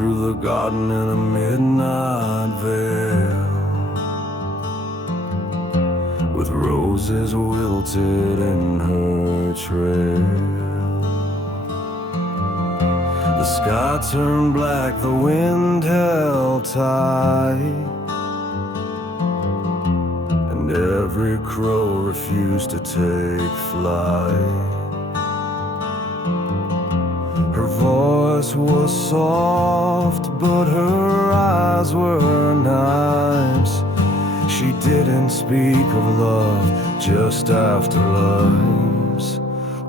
through the garden in a midnight veil, with roses wilted in her trail. The sky turned black, the wind held tight, and every crow refused to take flight. Her voice was soft, but her eyes were knives. She didn't speak of love, just afterlives.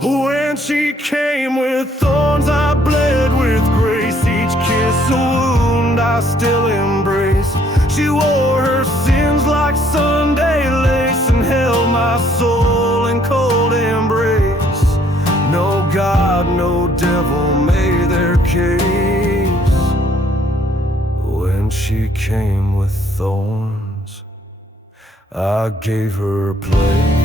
When she came with thorns, I bled with grace. Each kiss a wound I still embrace. She wore her sins like Sunday lace and held my soul in cold embrace. No God, no devil made their case. When she came with thorns, I gave her a place.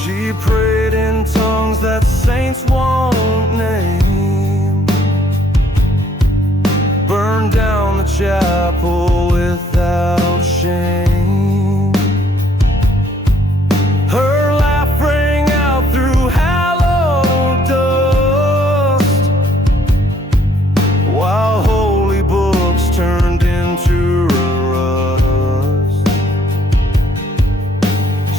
She prayed in tongues that saints won't name, burned down the chapel without shame. Her laugh rang out through hallowed dust, while holy books turned into rust.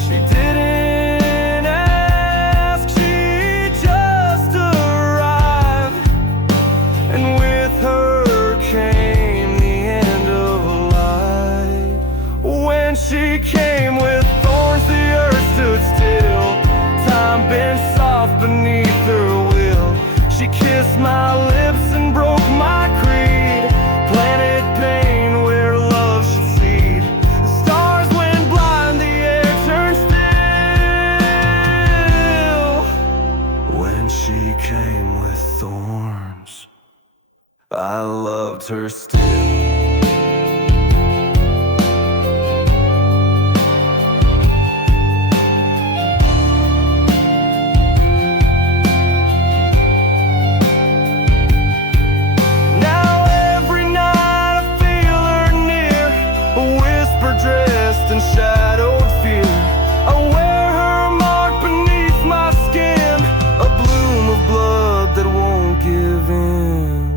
She didn't ask, she just arrived, and with her came the end of life. When she came with thorns, the earth stood still, time bent soft beneath her will. She kissed my lips and broke my creed, planted pain where love should seed. The stars went blind, the air turned still. When she came with thorns, I loved her still. Now every night I feel her near, a whisper dressed in shadowed fear. I wear her mark beneath my skin, a bloom of blood that won't give in.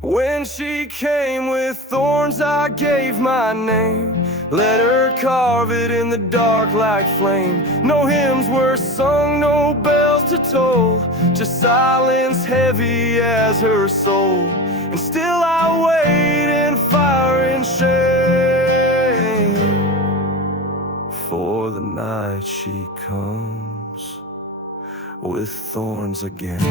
When she came with thorns, I gave my name, let her carve it in the dark like flame. No hymns were sung, no bells to toll, just silence heavy as her soul. And still I wait in fire and shame, for the night she comes with thorns again.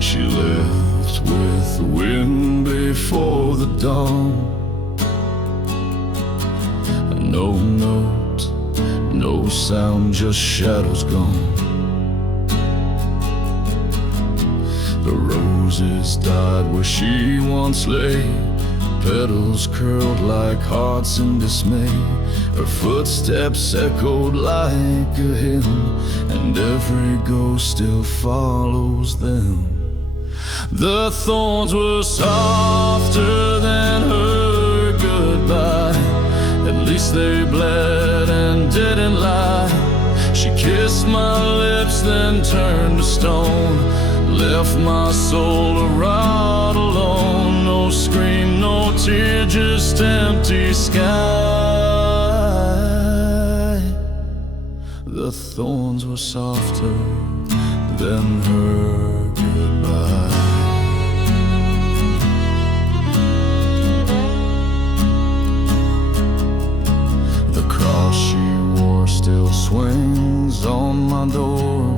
She left with the wind before the dawn. No note, no sound, just shadows gone. The roses died where she once lay, petals curled like hearts in dismay. Her footsteps echoed like a hymn, and every ghost still follows them. The thorns were softer than her goodbye, at least they bled and didn't lie. She kissed my lips, then turned to stone, left my soul to rot alone. No scream, no tear, just empty sky. The thorns were softer than her goodbye. The cross she wore still swings on my door,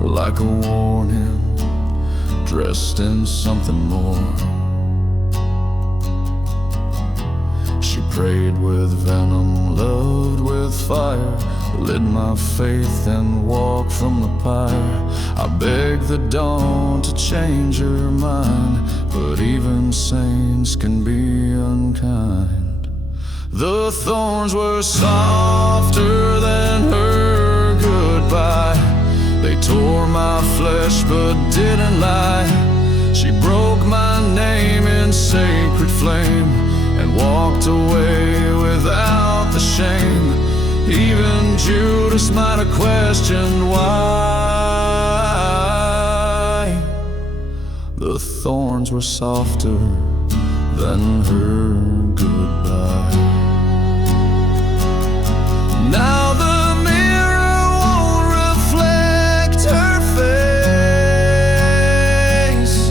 like a warning, dressed in something more. She prayed with venom, loved with fire, lit my faith and walked from the pyre. I begged the dawn to change her mind, but even saints can be unkind. The thorns were softer than her goodbye. They tore my flesh but didn't lie. She broke my name in sacred flame and walked away without the shame. Even Judas might have questioned why. The thorns were softer than her goodbye. Now the mirror won't reflect her face,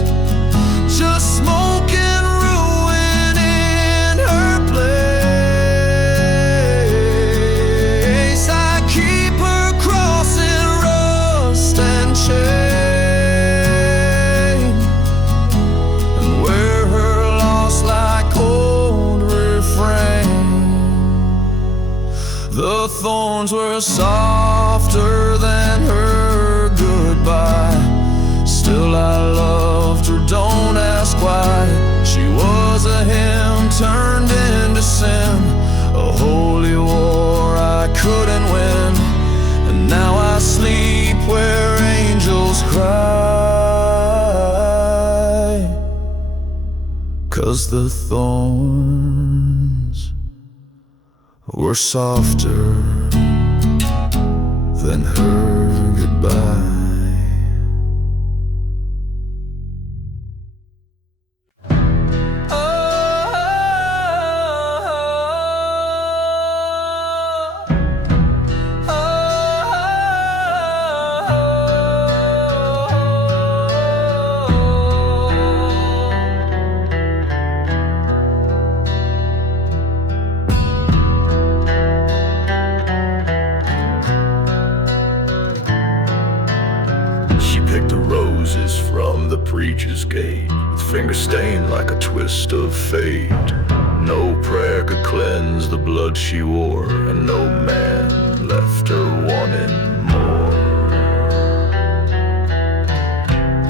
just smoke and ruin in her place. I keep her cross in rust and shame, and wear her loss like old refrain. The thorns were softer than her goodbye. Still I loved her, don't ask why. She was a hymn turned into sin, a holy war I couldn't win. And now I sleep where angels cry, 'cause the thorns were softer than her goodbye. From the preacher's gate, with fingers stained like a twist of fate. No prayer could cleanse the blood she wore, and no man left her wanting more.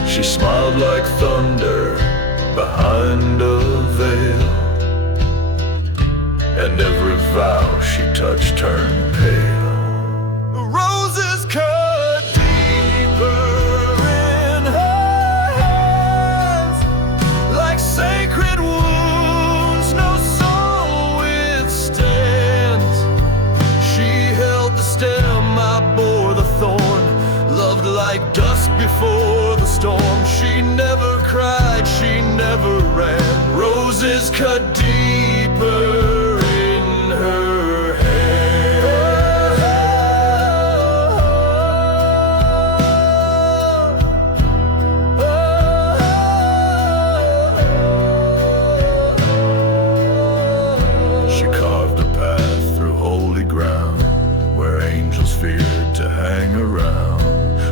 She smiled like thunder behind a veil, and every vow she touched turned pale. Roses cut deeper in her hands, like sacred wounds no soul withstands. She held the stem, I bore the thorn, loved like dusk before the storm. She never cried, she never ran. Roses cut deeper in her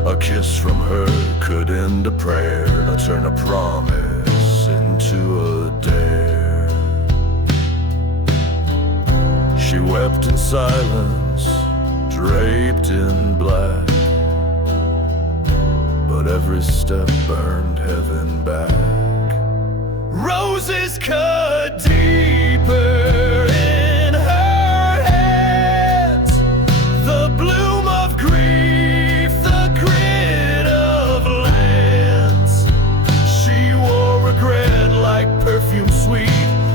A kiss from her could end a prayer, or turn a promise into a dare. She wept in silence, draped in black, but every step burned heaven back. Roses cut deeper in her hands, the bloom of grief, the grit of lands. She wore regret like perfume sweet,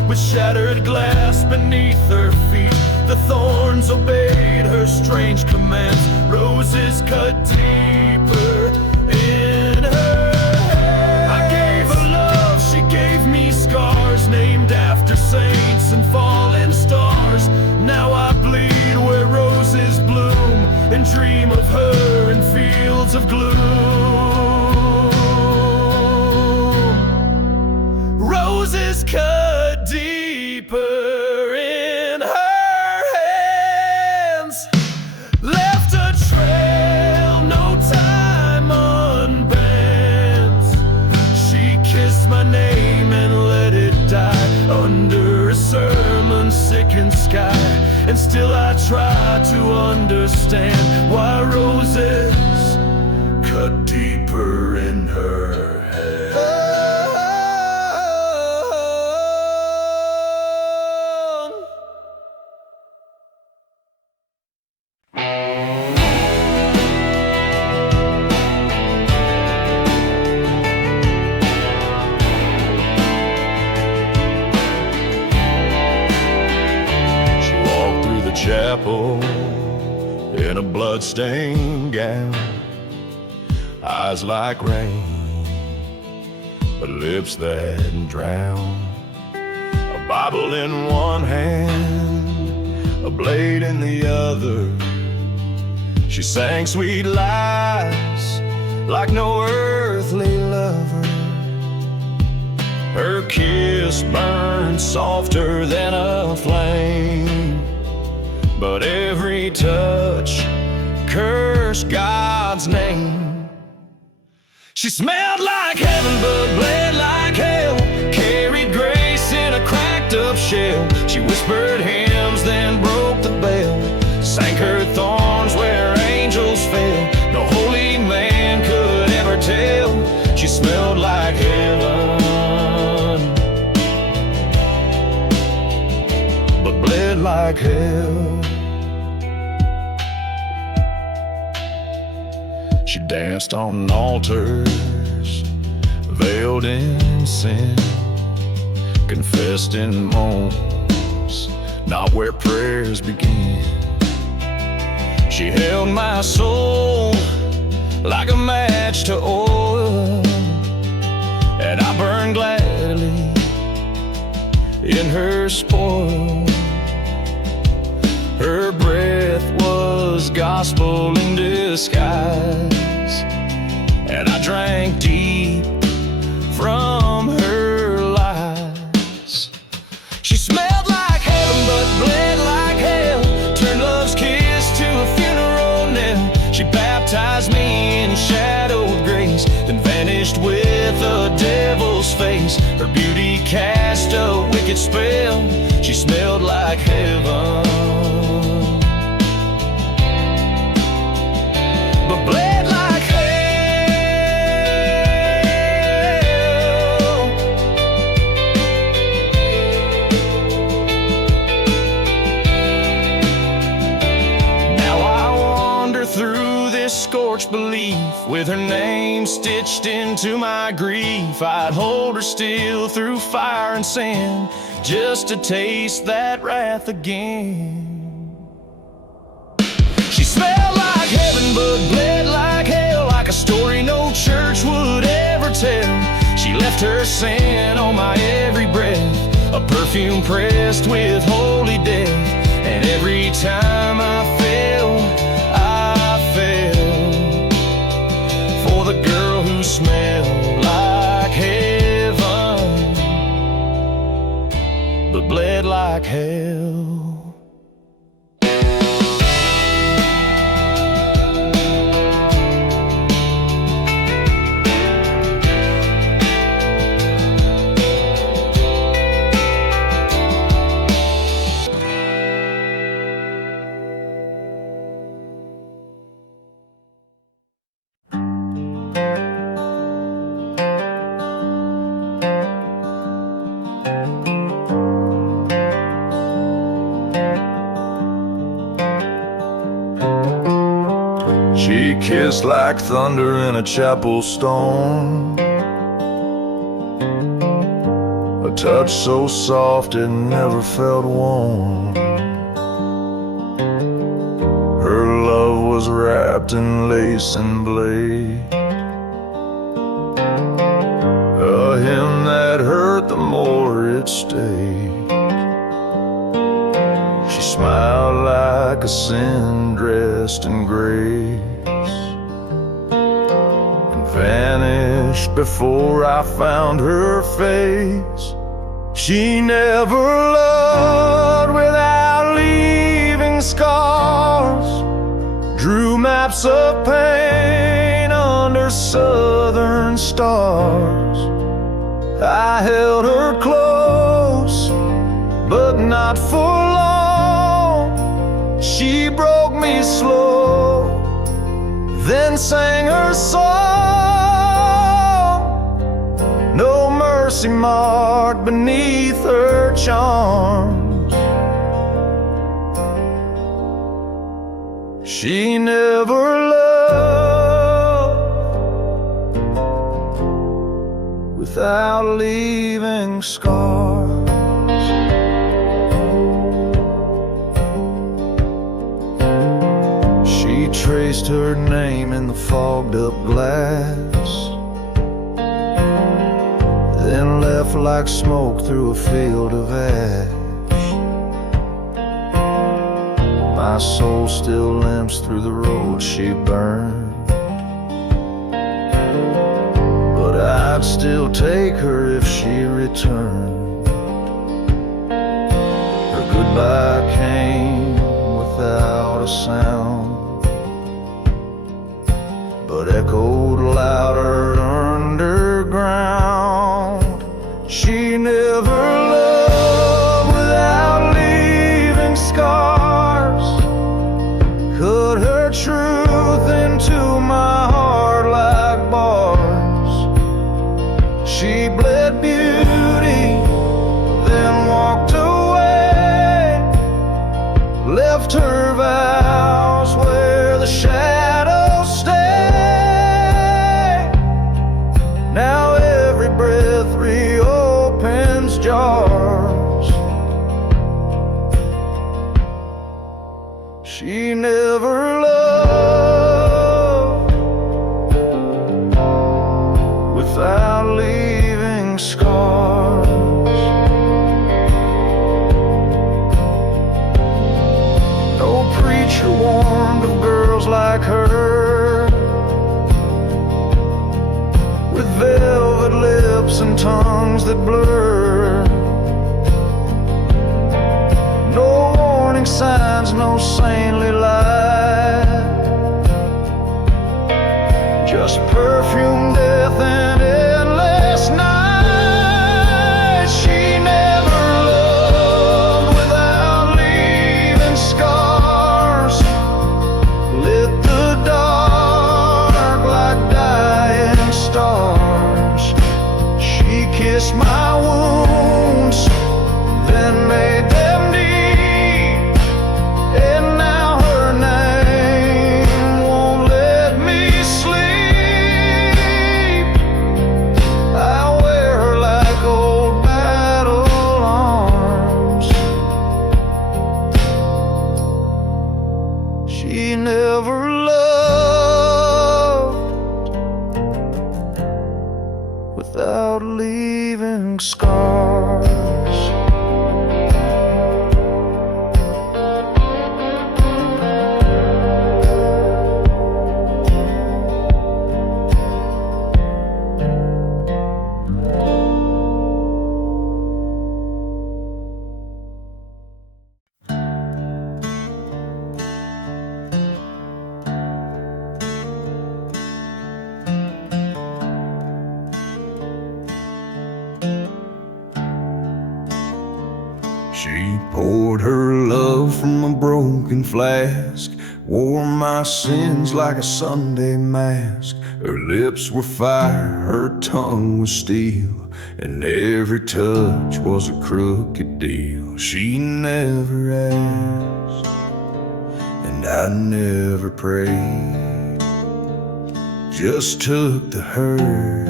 with shattered glass beneath her feet. The thorns obeyed her strange commands. Roses cut deeper in her hands. I gave her love, she gave me scars, named after saints and fallen stars. Now I bleed where roses bloom and dream of her in fields of gloom. Roses cut deeper in her hands, left a trail no time unbends. She kissed my name and let it die under a sermon-sickened sky. And still I try to understand why roses cut deeper in her head. Chapel in a blood-stained gown, eyes like rain, but lips that drown. A Bible in one hand, a blade in the other. She sang sweet lies like no earthly lover. Her kiss burned softer than a flame, but every touch cursed God's name. She smelled like heaven but bled like hell, carried grace in a cracked up shell. She whispered hymns then broke the bell, sank her thorns where angels fell. No holy man could ever tell. She smelled like heaven but bled like hell. She danced on altars, veiled in sin, confessed in moans, not where prayers begin. She held my soul like a match to oil, and I burned gladly in her spoil. Her breath was gospel in disguise, and I drank deep from her lies. She smelled like heaven but bled like hell, turned love's kiss to a funeral knell. She baptized me in shadowed grace, then vanished with a devil's face. Her beauty cast a wicked spell. She smelled like heaven but bled like hell. Now I wander through this scorched belief, with her name stitched into my grief. I'd hold her still through fire and sand, just to taste that wrath again. She smelled like heaven but bled like hell, like a story no church would ever tell. She left her sin on my every breath, a perfume pressed with holy death. And every time I fell for the girl who smelled like heaven but bled like hell. She kissed like thunder in a chapel storm, a touch so soft it never felt warm. Her love was wrapped in lace and blade, a hem that hurt the more it stayed. She smiled like a sin dressed in grace, and vanished before I found her face. She never loved without leaving scars, drew maps of pain under southern stars. I held her close, but not for long. She broke me slow, then sang her song. No mercy marked beneath her charms. She never loved without leaving scars. She traced her name in the fogged up glass, then left like smoke through a field of ash. My soul still limps through the road she burned, but I'd still take her if she returned. Her goodbye came without a sound, but echoed louder underground. She never loved without leaving scars, cut her truth into my heart like bars. She bled beauty, then walked away, left her vows where the shadows stay. Now every breath reopens jars. She never loved without leaving scars. No preacher warned of girls like her, with velvet lips and tongues that blur. No warning signs, no saintly light, just perfume, death, and endless night. She never loved without leaving scars, lit the dark like dying stars. She kissed my wounds, then made them deep, and now her name won't let me sleep. I wear her like old battle arms. She never loved without leaving scars. She poured her love from a broken flask, wore my sins like a Sunday mask. Her lips were fire, her tongue was steel, and every touch was a crooked deal. She never asked, and I never prayed, just took the hurt.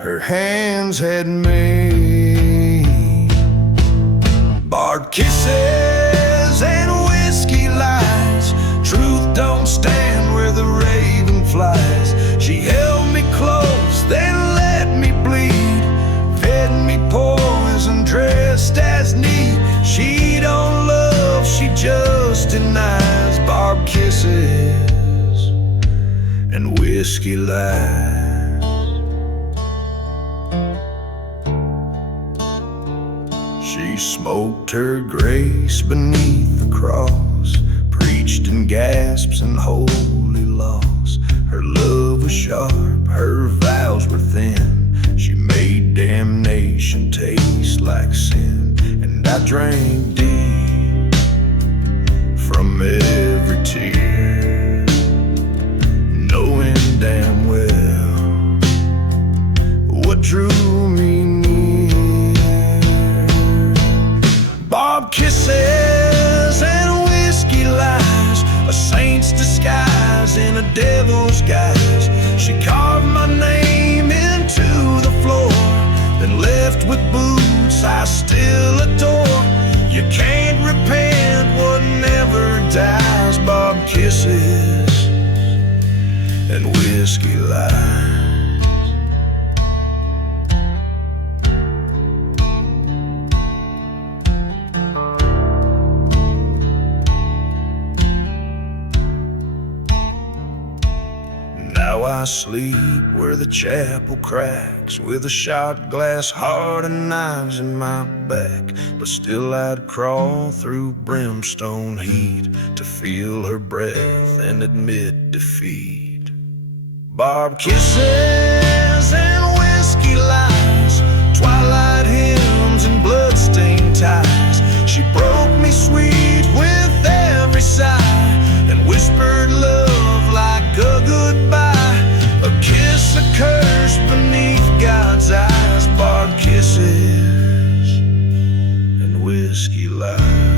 her hands had made. Barbed kisses and whiskey lies, truth don't stand where the raven flies. She held me close, then let me bleed, fed me poison, dressed as neat. She don't love, she just denies. Barbed kisses and whiskey lies. She smoked her grace beneath the cross, preached in gasps and holy laws. Her love was sharp, her vows were thin. She made damnation taste like sin. And I drank deep from every tear, knowing damn well what drew me near. Barbed kisses and whiskey lies, a saint's disguise in a devil's guise. She carved my name into the floor, then left with boots I still adore. You can't repent what never dies. Barbed kisses and whiskey lies. Now I sleep where the chapel cracks, with a shot glass heart and knives in my back. But still I'd crawl through brimstone heat to feel her breath and admit defeat. Barbed kisses and whiskey lies, twilight hymns and bloodstained ties. She broke me sweet with every sigh, and whispered love like a goodbye. A kiss, a curse beneath God's eyes. Barbed kisses and whiskey lies.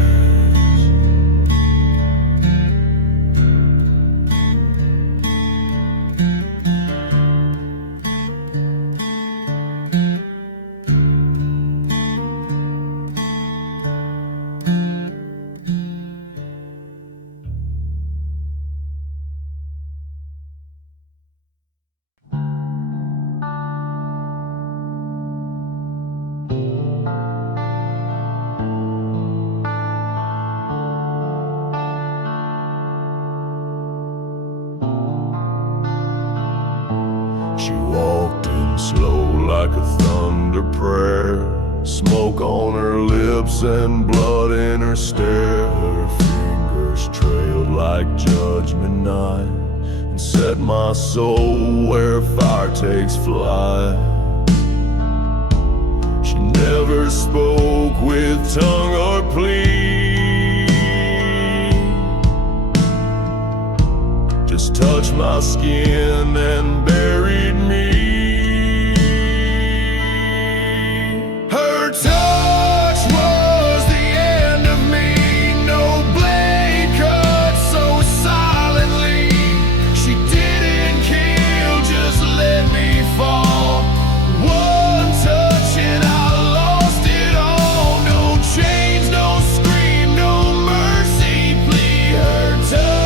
She walked in slow like a thunder prayer, smoke on her lips and blood in her stare. Her fingers trailed like judgment night, and set my soul where fire takes flight. She never spoke with tongue or plea, just touched my skin and buried me. Her touch was the end of me, no blade cut so silently. She didn't kill, just let me fall. One touch and I lost it all. No chains, no scream, no mercy plea. Her touch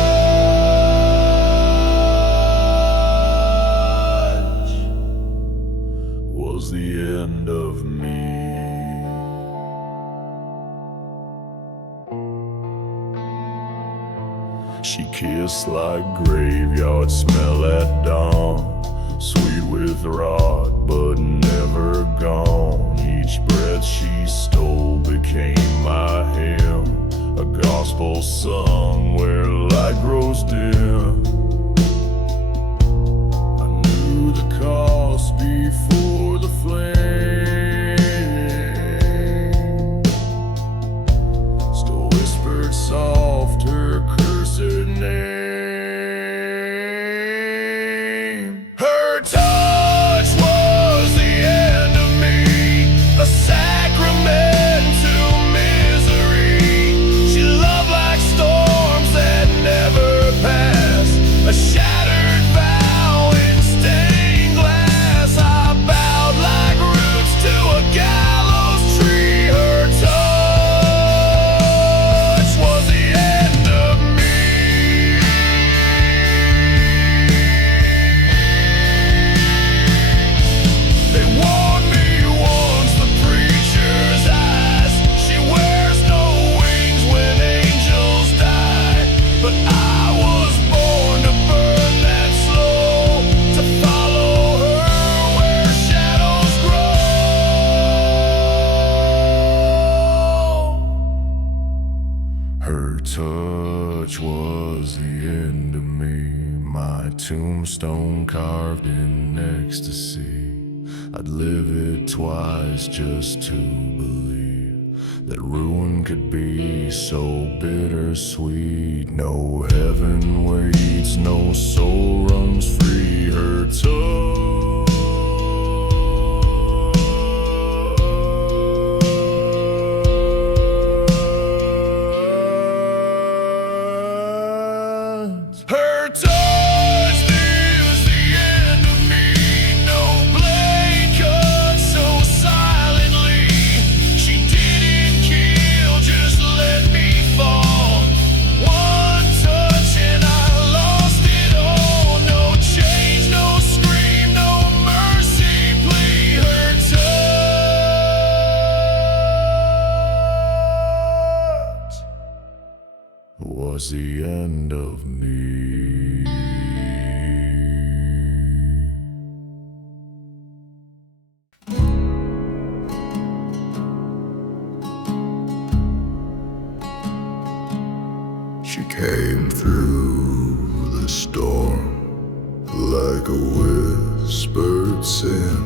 was the end of me. She kissed like graveyard smell at dawn, sweet with rot but never gone. Each breath she stole became my hymn, a gospel sung where light grows dim. I knew the cost before the flame, still whispered soft her cursed name. Her touch was the end of me, a sacrament to misery. She loved like storms that never pass, touch was the end of me, my tombstone carved in ecstasy. I'd live it twice just to believe that ruin could be so bittersweet. No heaven waits, no soul runs free. Her touch was the end of me. She came through the storm like a whispered sin,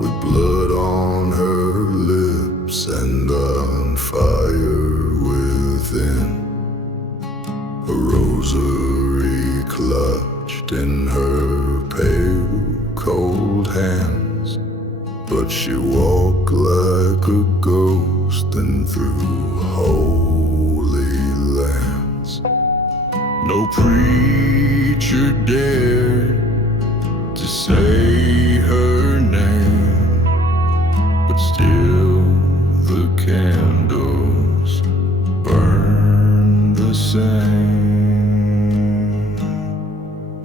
with blood on her lips and on fire within. A rosary clutched in her pale, cold hands, but she walked like a ghost and through holy lands. No preacher dared to say her name, but still the candles burn the same.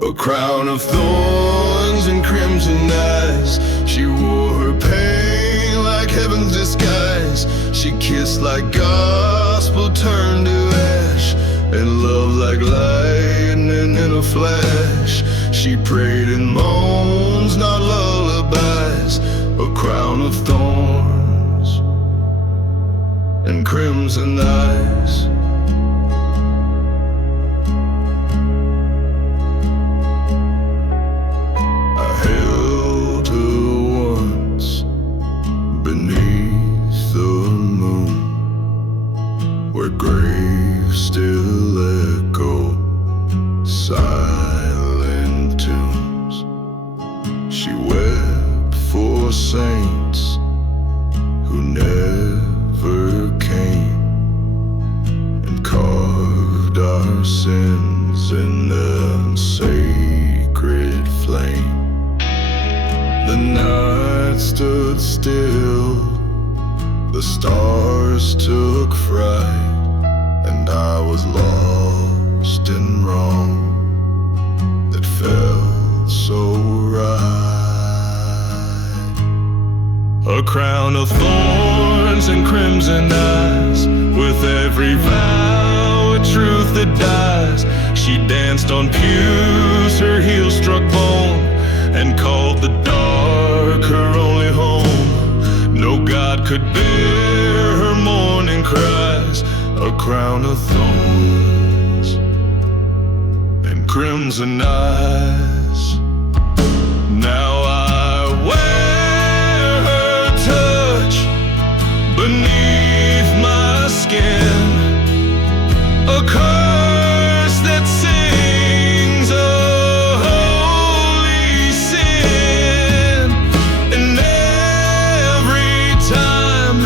A crown of thorns and crimson eyes, she wore her pain like heaven's disguise. She kissed like gospel turned to ash, and love like lightning in a flash. She prayed in moans, not lullabies. A crown of thorns and crimson eyes. Where graves still echo silent tunes. She wept for saints who never came, and carved our sins in the sacred flame. The night stood still, the stars took fright, and I was lost in wrong that felt so right. A crown of thorns and crimson eyes, with every vow a truth that dies. She danced on pews, her heels struck bone, and called the dark her only home. No God could bear her mourning cries. A crown of thorns and crimson eyes. Now I wear her touch beneath my skin, a curse that sings a holy sin. And every time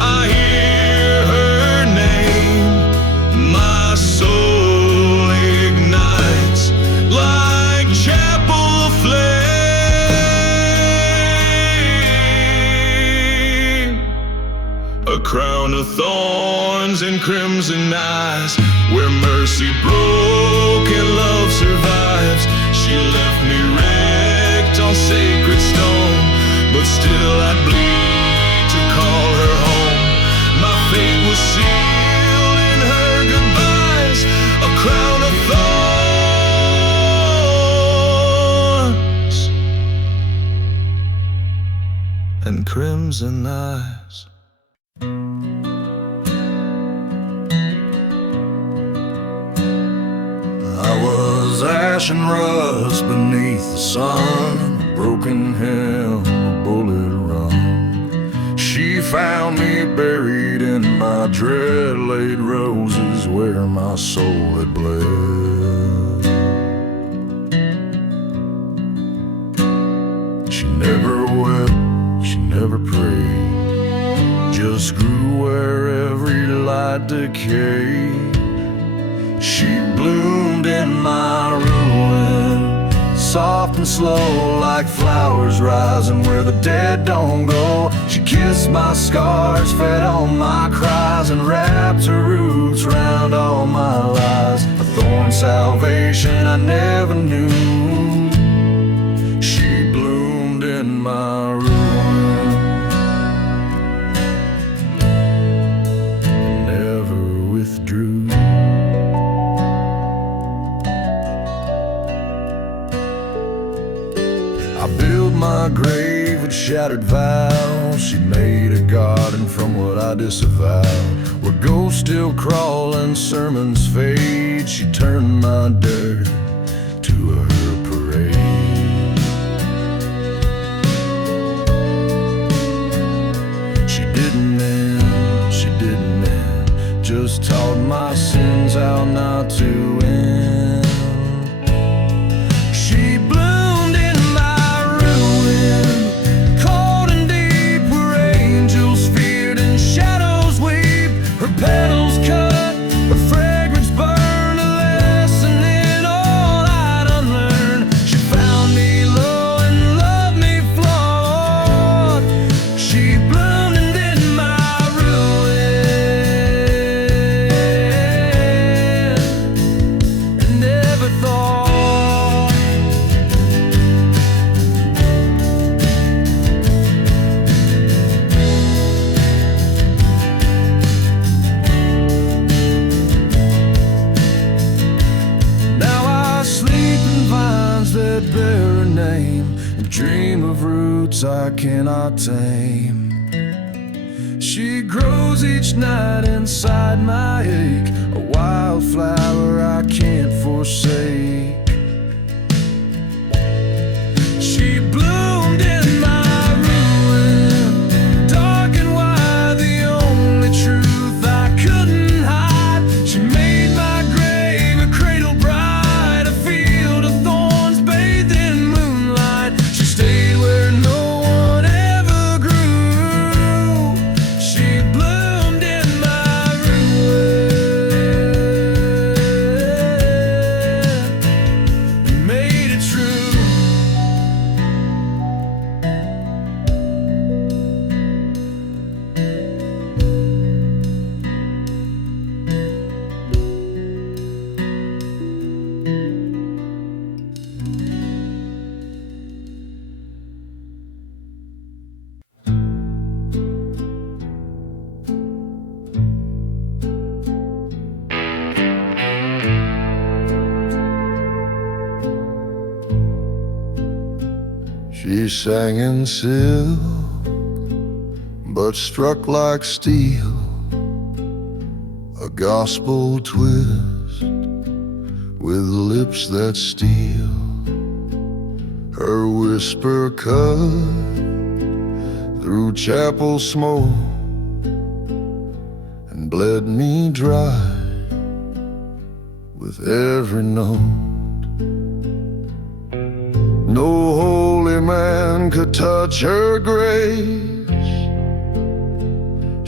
I hear her name, my soul ignites like chapel flame. A crown of thorns and crimson eyes, where mercy broke and love survives. She left me wrecked on sacred stone, but still I'd bleed to call her home. My fate was sealed in her goodbyes. A crown of thorns and crimson eyes. ash and rust beneath the sun, a broken helm, a bullet run. She found me buried in my dread-laid roses where my soul had bled. She never wept, she never prayed, just grew where every light decayed. She bloomed in my ruin, soft and slow like flowers rising where the dead don't go. She kissed my scars, fed on my cries, and wrapped her roots round all my lies. A thorn salvation I never knew. She bloomed in my ruin, never withdrew. I built my grave with shattered vows. She made a garden from what I disavowed, where ghosts still crawl and sermons fade. She turned my dirt to her parade. She didn't end, just taught my sins how not to end. She bloomed in my ruin, cold and deep, where angels feared and shadows weep. Her petals cut, her fragrance burned, a lesson in all I'd unlearned. She found me low and loved me flawed. She bloomed in my ruin, and never thought. Now I sleep in vines that bear her name, and dream of roots I cannot tame. She grows each night inside my ache, a wildflower I can't forsake. She bloomed in my ruin, dark and wide, the only truth I couldn't hide. She made my grave a cradle bride, a field of thorns bathed in moonlight. She stayed where no one ever grew. She bloomed in my ruin, made it true. She sang in silk, but struck like steel, a gospel twist with lips that steal. Her whisper cut through chapel smoke and bled me dry with every note. No holy man could touch her grace.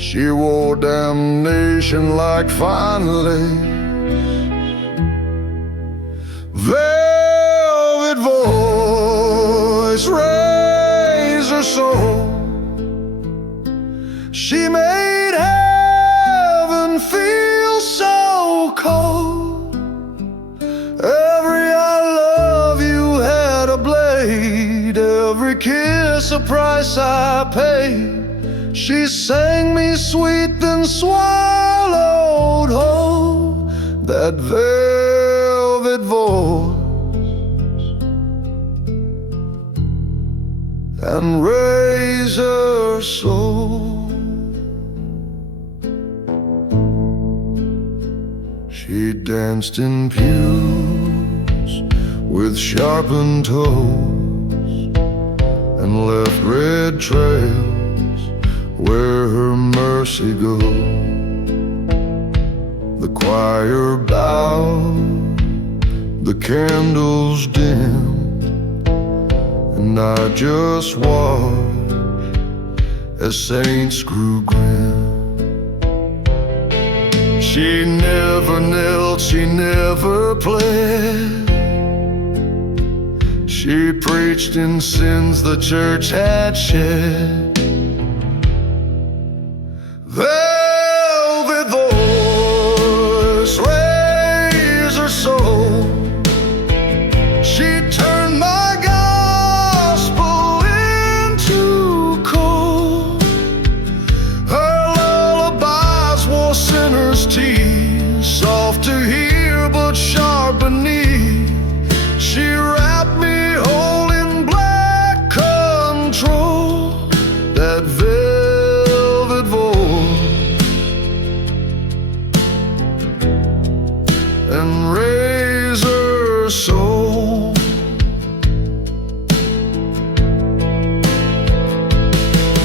She wore damnation like fine lace. Velvet voice, razor soul. She made heaven feel so cold. Every I love you had a blade, every kiss a price I paid. She sang me sweet, then swallowed whole. That velvet voice and razor soul. She danced in pews with sharpened toes, and left red trails where her mercy goes. The choir bowed, the candles dimmed, and I just watched as saints grew grim. She never knelt, she never pled. She preached in sins the church had shed. Velvet voice raised her soul. She turned my gospel into coal. Her lullabies wore sinners' tears, soft to hear but sharp beneath. She wrapped me whole in black control. That velvet voice and razor soul.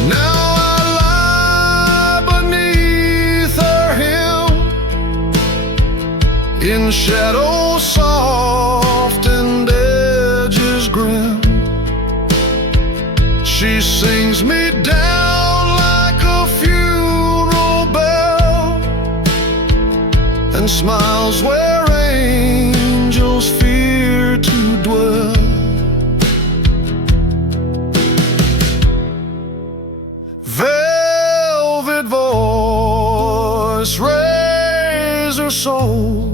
Now I lie beneath her hem, in shadow soft and edges grim. She sings me down like a funeral bell, and smiles where angels fear to dwell. Velvet voice, razor soul.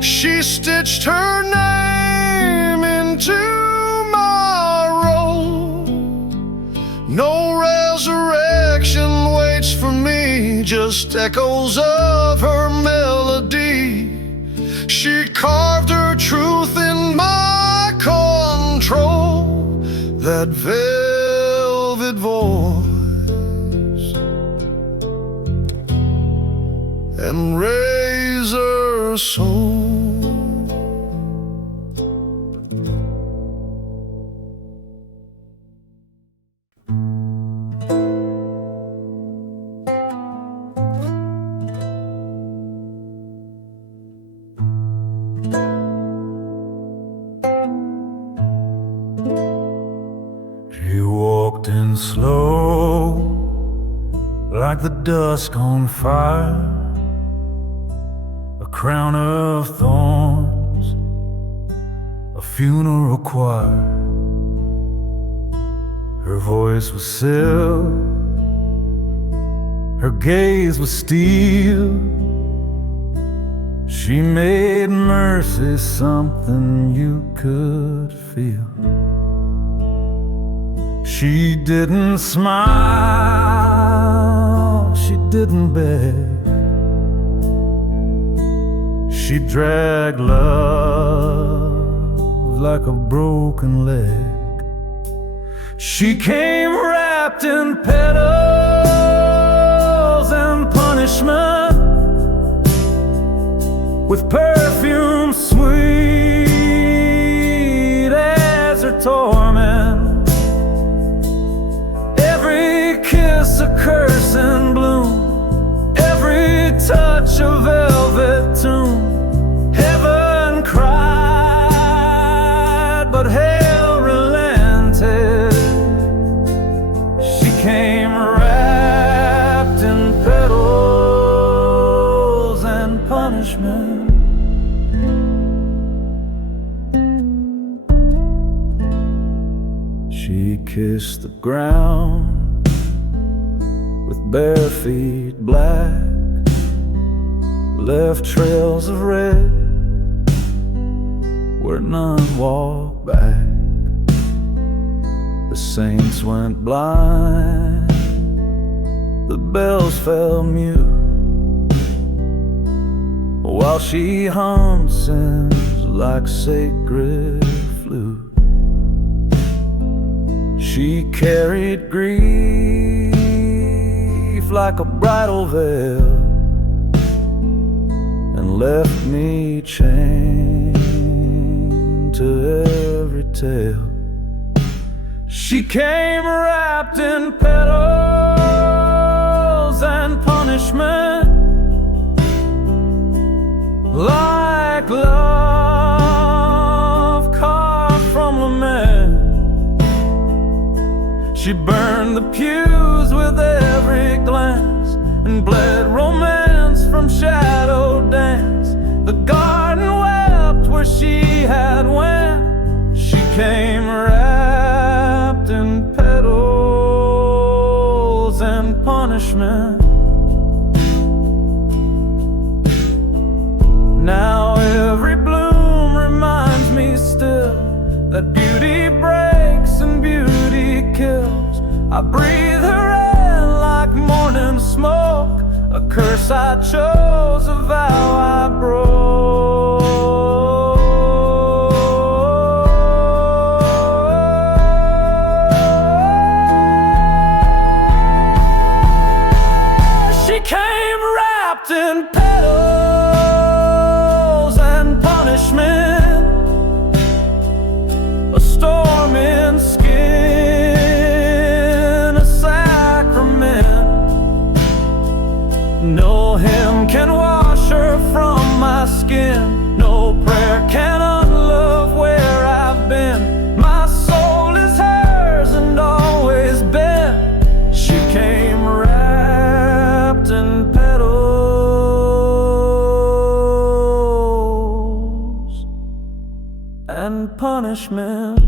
She stitched her name into my roll. No resurrection waits for me, just echoes of her melody. She carved her truth in my control. That velvet voice and razor soul. She walked in slow, like the dusk on fire, a crown of thorns, a funeral choir. Her voice was silver, her gaze was steel. She made mercy something you could feel. She didn't smile, she didn't beg. She dragged love like a broken leg. She came wrapped in petals and punishment, with perfume sweet as her torment. Every kiss a curse in bloom, every touch a velvet tomb. Heaven cried, but hell relented. She came wrapped in petals and punishment. She kissed the ground with bare feet black, left trails of red where none walked back. The saints went blind, the bells fell mute, while she hummed sins like sacred flute. She carried grief like a bridal veil and left me chained to every tale. She came wrapped in petals and punishment, like love carved from lament. She burned the pews with every glance, and bled romance from shadow dance. The garden wept where she had went. She came wrapped in petals and punishment. Now every bloom reminds me still that beauty breaks and beauty kills. I breathe her in like morning smoke, a curse I chose, a vow I broke. She came wrapped in petals and punishment, a storm in skin, a sacrament. No hymn can wash her from my skin, no prayer can unlove where I've been. My soul is hers and always been. She came wrapped in petals and punishment.